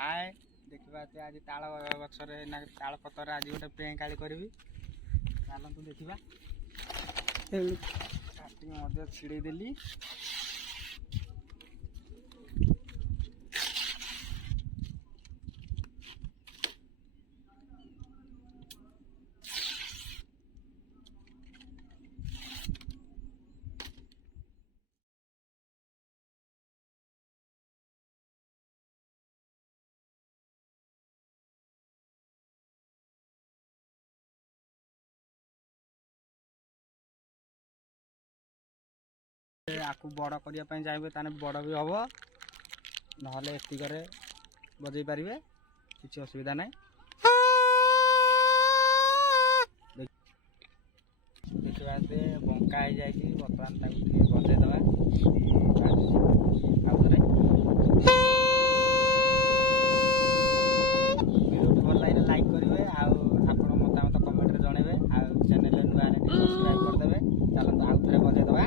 हाय देखा आज ताल गचर ताल पतर आज गोटे पेंकाली करी चलतु देखा छिड़े देली आपको बड़ करने चाहिए ताने बड़ भी हम ना एतिक बजे पारे किसी असुविधा ना देखा बंका हो जाए बर्तमान बजेदवा वीडियो भल लगे लाइक करेंगे आप मतामत कमेंट जनइबे चैनल नुआ सब्सक्राइब करदे चलते आउ थे बजेदवा।